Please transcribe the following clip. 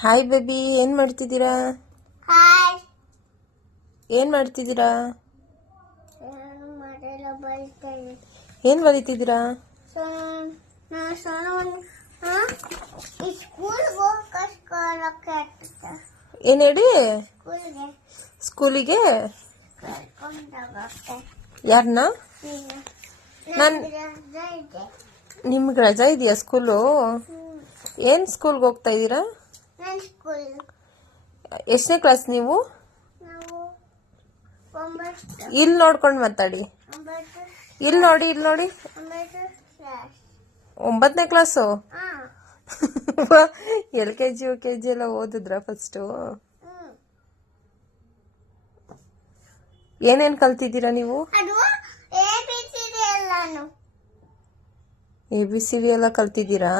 Hi baby, ಏನು ಮಾಡ್ತಿದ್ದೀರಾ? Hi. ಏನು ಮಾಡ್ತಿದ್ದೀರಾ? ಏನು ಬರೀತಿದ್ದೀರಾ? ಏನು ಹೇಳಿ? ಸ್ಕೂಲಿಗೆ ಯಾರನ್ನ? ನಿಮ್ಗೆ ರಜಾ ಇದೆಯಾ ಸ್ಕೂಲು? ಏನು ಸ್ಕೂಲ್ಗೆ ಹೋಗ್ತಾ ಇದ್ದೀರಾ? ಎಷ್ಟನೇ ಕ್ಲಾಸ್ ನೀವು? ಇಲ್ಲಿ ನೋಡ್ಕೊಂಡು ಮಾತಾಡಿ. ಇಲ್ಲಿ ನೋಡಿ. 9ನೇ ಕ್ಲಾಸು. LKG UKG ಎಲ್ಲ ಓದಿದ್ರಾ ಫಸ್ಟು? ಏನೇನು ಕಲ್ತಿದ್ದೀರಾ ನೀವು? ABCD ಎಲ್ಲ ಕಲ್ತಿದ್ದೀರಾ?